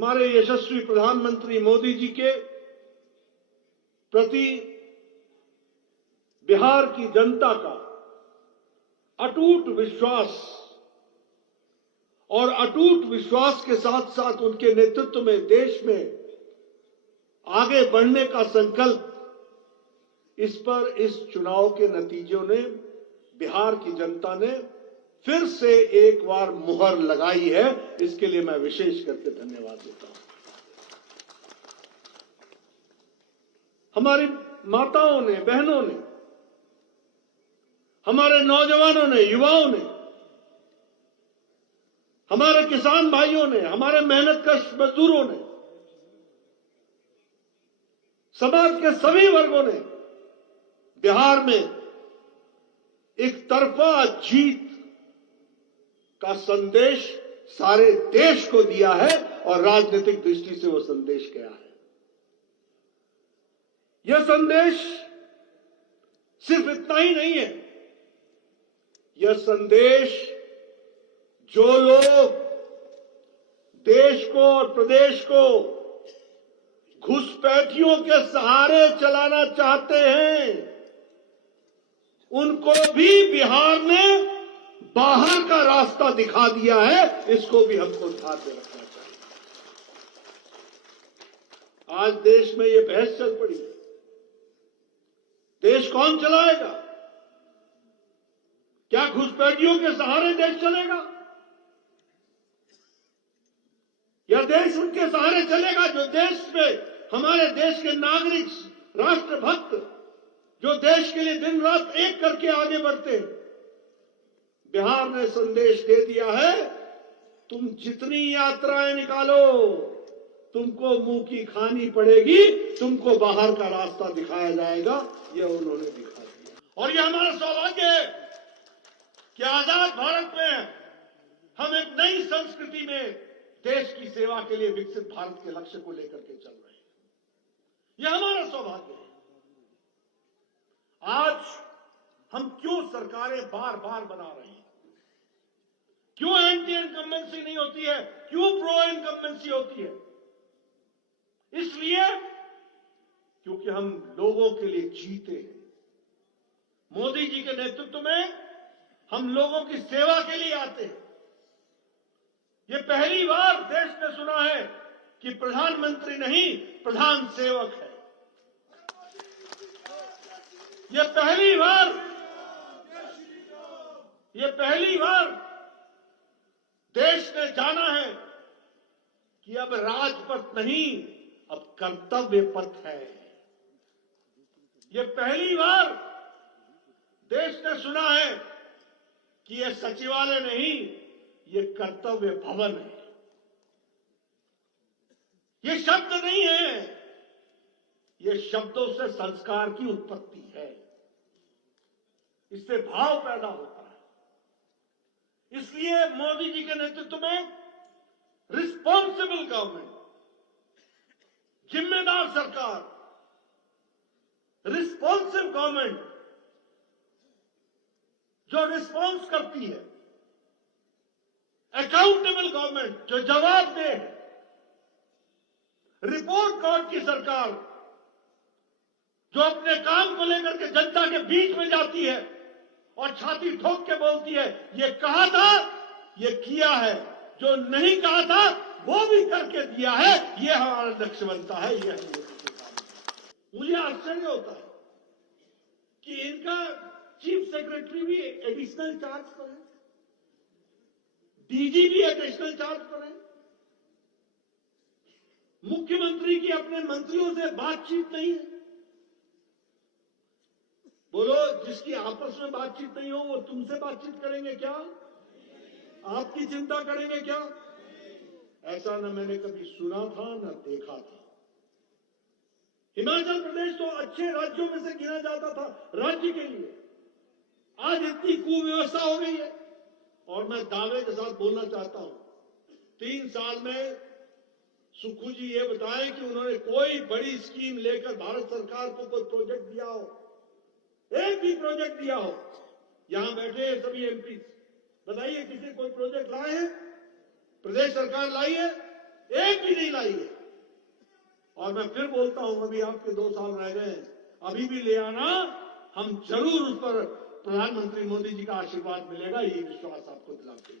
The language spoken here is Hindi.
हमारे यशस्वी प्रधानमंत्री मोदी जी के प्रति बिहार की जनता का अटूट विश्वास और अटूट विश्वास के साथ साथ उनके नेतृत्व में देश में आगे बढ़ने का संकल्प, इस पर इस चुनाव के नतीजों ने, बिहार की जनता ने फिर से एक बार मुहर लगाई है। इसके लिए मैं विशेष करके धन्यवाद देता हूं। हमारी माताओं ने, बहनों ने, हमारे नौजवानों ने, युवाओं ने, हमारे किसान भाइयों ने, हमारे मेहनतकश मजदूरों ने, समाज के सभी वर्गों ने बिहार में एक तरफा जीत का संदेश सारे देश को दिया है और राजनीतिक दृष्टि से वो संदेश गया है। यह संदेश सिर्फ इतना ही नहीं है, यह संदेश जो लोग देश को और प्रदेश को घुसपैठियों के सहारे चलाना चाहते हैं, उनको भी बिहार ने बाहर का रास्ता दिखा दिया है। इसको भी हमको ध्यान में रखना चाहिए। आज देश में ये बहस चल पड़ी है, देश कौन चलाएगा? क्या घुसपैठियों के सहारे देश चलेगा, या देश उनके सहारे चलेगा जो देश में हमारे देश के नागरिक, राष्ट्रभक्त, जो देश के लिए दिन रात एक करके आगे बढ़ते हैं? बिहार ने संदेश दे दिया है, तुम जितनी यात्राएं निकालो, तुमको मुंह की खानी पड़ेगी, तुमको बाहर का रास्ता दिखाया जाएगा। यह उन्होंने दिखा दिया। और यह हमारा सौभाग्य है कि आजाद भारत में हम एक नई संस्कृति में देश की सेवा के लिए विकसित भारत के लक्ष्य को लेकर के चल रहे हैं। यह हमारा सौभाग्य है। आज हम क्यों सरकारें बार बार बना रहे हैं? क्यों एंटी इनकम्बेंसी नहीं होती है? क्यों प्रो इनकम्बेंसी होती है? इसलिए क्योंकि हम लोगों के लिए जीते हैं। मोदी जी के नेतृत्व में हम लोगों की सेवा के लिए आते हैं। ये पहली बार देश ने सुना है कि प्रधानमंत्री नहीं, प्रधान सेवक है। ये पहली बार देश ने जाना है कि अब राजपथ नहीं, अब कर्तव्य पथ है। ये पहली बार देश ने सुना है कि ये सचिवालय नहीं, ये कर्तव्य भवन है। ये शब्द नहीं है, ये शब्दों से संस्कार की उत्पत्ति है। इससे भाव पैदा होता है। इसलिए मोदी जी के नेतृत्व में रिस्पॉन्सिबल गवर्नमेंट, जिम्मेदार सरकार, रिस्पॉन्सिव गवर्नमेंट जो रिस्पॉन्स करती है, अकाउंटेबल गवर्नमेंट जो जवाब दे, रिपोर्ट कार्ड की सरकार जो अपने काम को लेकर के जनता के बीच में जाती है और छाती ठोक के बोलती है, ये कहा था, ये किया है, जो नहीं कहा था वो भी करके दिया है। ये हमारा लक्ष्य बनता है। ये हम लोगों के काम। मुझे आश्चर्य होता है कि इनका चीफ सेक्रेटरी भी एडिशनल चार्ज पर है, डीजी भी एडिशनल चार्ज पर है, मुख्यमंत्री की अपने मंत्रियों से बातचीत नहीं है। बोलो, जिसकी आपस में बातचीत नहीं हो वो तुमसे बातचीत करेंगे क्या? आपकी चिंता करेंगे क्या? ऐसा न मैंने कभी सुना था न देखा था। हिमाचल प्रदेश तो अच्छे राज्यों में से गिना जाता था राज्य के लिए। आज इतनी कुव्यवस्था हो गई है। और मैं दावे के साथ बोलना चाहता हूं, 3 साल में सुक्खू जी ये बताएं कि उन्होंने कोई बड़ी स्कीम लेकर भारत सरकार को कोई प्रोजेक्ट दिया हो, एक भी प्रोजेक्ट दिया हो। यहां बैठे हैं सभी एमपी, बताइए किसी कोई प्रोजेक्ट लाए हैं? प्रदेश सरकार लाई है? एक भी नहीं लाई है। और मैं फिर बोलता हूं, अभी आपके 2 साल रह गए, अभी भी ले आना, हम जरूर उस पर प्रधानमंत्री मोदी जी का आशीर्वाद मिलेगा, ये विश्वास आपको दिलाते हैं।